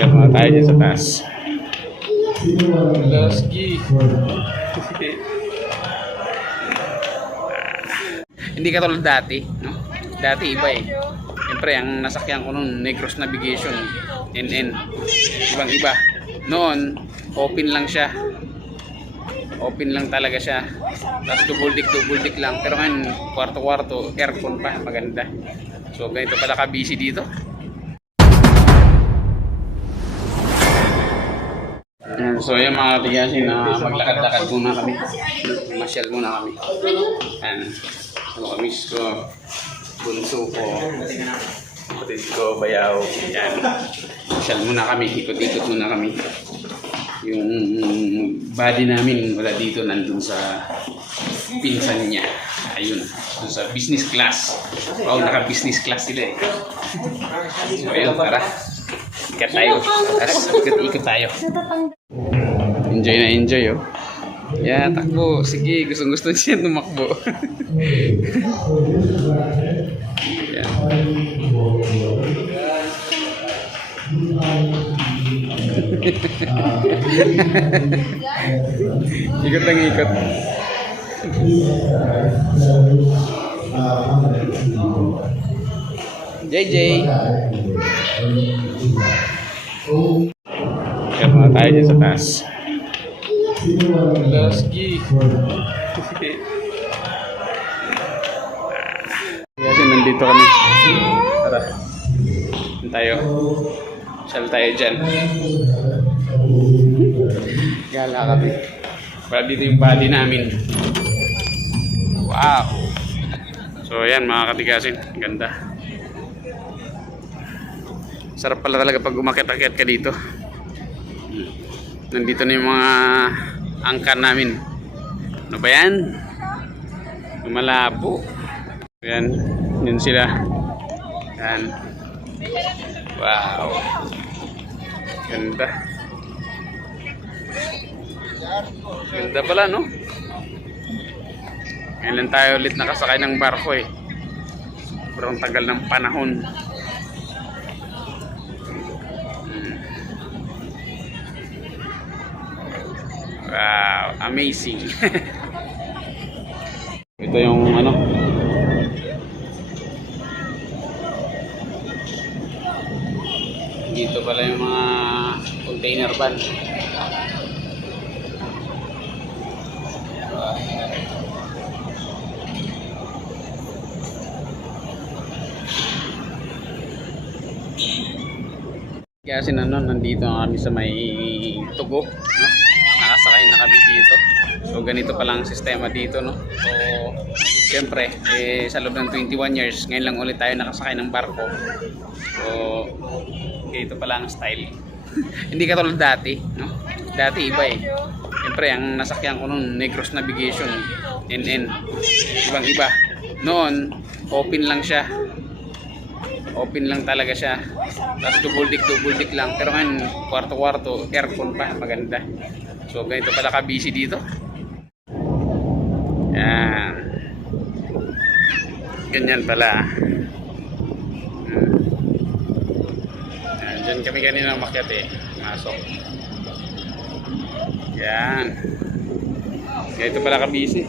Share muna tayo dyan sa taas. Lasky. Hindi katulad dati, no? Dati iba eh. Siyempre, ang nasakyan ko noon, Negros Navigation, NN. Ibang iba. Noon, open lang siya. Open lang talaga siya. Tapos double deck lang. Pero ngayon, kwarto-kwarto, aircon pa, maganda. So, ganito pala ka-busy dito. So yun mga katigasin, maglakad-lakad muna kami. Masyal muna kami. Ayan. So miss ko, bunso ko, kapatid ko, bayaw. Ayan. Masyal muna kami, ikot-ikot muna kami. Yung body namin wala dito, nandun sa pinsan niya. Ayun, dun sa business class. Oh, naka-business class sila eh. So ayun, tara. Ikat tayo. Ikot tayo. Enjoy na enjoy, oh. Yeah, takbo. Sige, gustong-gusto siya tumakbo. Yeah. Ikot lang ikot. JJ. Share muna tayo dyan sa taas. Lasky. Kasi nandito kami. Tara. Tayo. Sal tayo dyan. Gala kami. Para dito yung body namin. Wow. So yan mga katigasin. Ganda. Sarap pala talaga pag umakyat-akyat ka dito. Nandito na yung mga angkan namin. Ano ba yan? Malabo. Yan. Yun sila. Yan. Wow. Ganda. Ganda pala, no? Ngayon lang tayo ulit nakasakay ng barko eh. Sobrang tagal ng panahon. Wow, amazing. Ito yung ano. Dito pala yung mga container van. Kasi nandito kami sa may Tugo, no? Nakasakay na kami dito. So ganito pa lang sistema dito, no? So siyempre sa loob ng 21 years ngayon lang ulit tayo nakasakay ng barko. So ganito pa lang style. Hindi katulad dati, no? Dati iba eh. Siyempre ang nasakyan ko noon, Negros Navigation, NN. Ibang iba. Noon open lang siya. Open lang talaga siya. Tapos double deck lang. Pero ngayon, kwarto-kwarto, aircon pa, maganda. So, ganito pala ka-busy dito. Yan. Ganyan pala. Yan. Diyan kami kanina umakyat eh. Masok. Yan. Ganito pala ka-busy.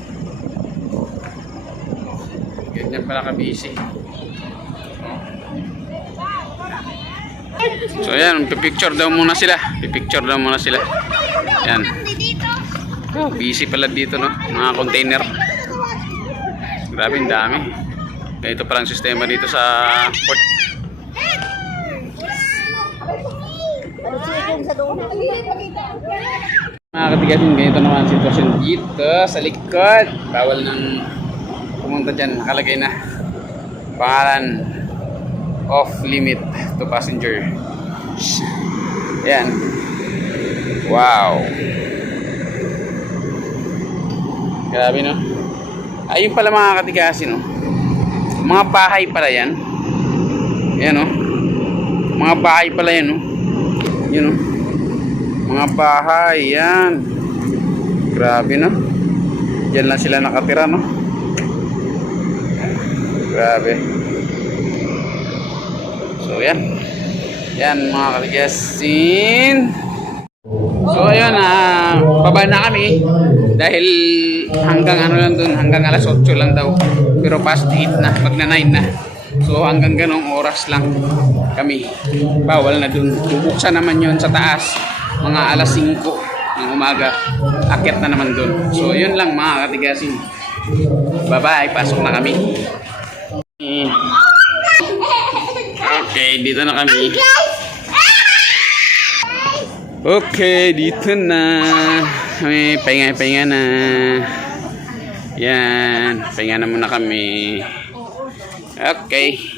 Ganyan pala ka-busy. So ayan, pipicture daw muna sila. Pipicture daw muna sila. Yan. Oh, busy pala dito, no? Mga container. Grabe, ang dami. Ganito palang sistema dito sa port. Mga katigasin, ganito naman ang sitwasyon dito sa likod. Bawal nang pumunta dyan. Nakalagay na pangalan off limit to passenger. Yan. Wow. Grabe, no? Ayun pala mga katigasin, no? Mga bahay pala yan. Yan, no? Mga bahay pala yan, no? Yan, no? Mga bahay, yan. Grabe, no? Diyan lang sila nakatira, no? Grabe. So yan. Yan mga katigasin. So ayun, baba na kami dahil hanggang ano lang dun, hanggang alas 8 lang daw, pero past 8 na, magna 9 na. So hanggang ganong oras lang kami, bawal na dun. Bubuksan naman yon sa taas mga alas 5 ng umaga, akyat na naman dun. So yun lang mga katigasin, bye bye, pasok na kami. Okay, dito na kami. Okay, dito na. Kami, pahinga na. Yan, pahinga na muna kami. Okay.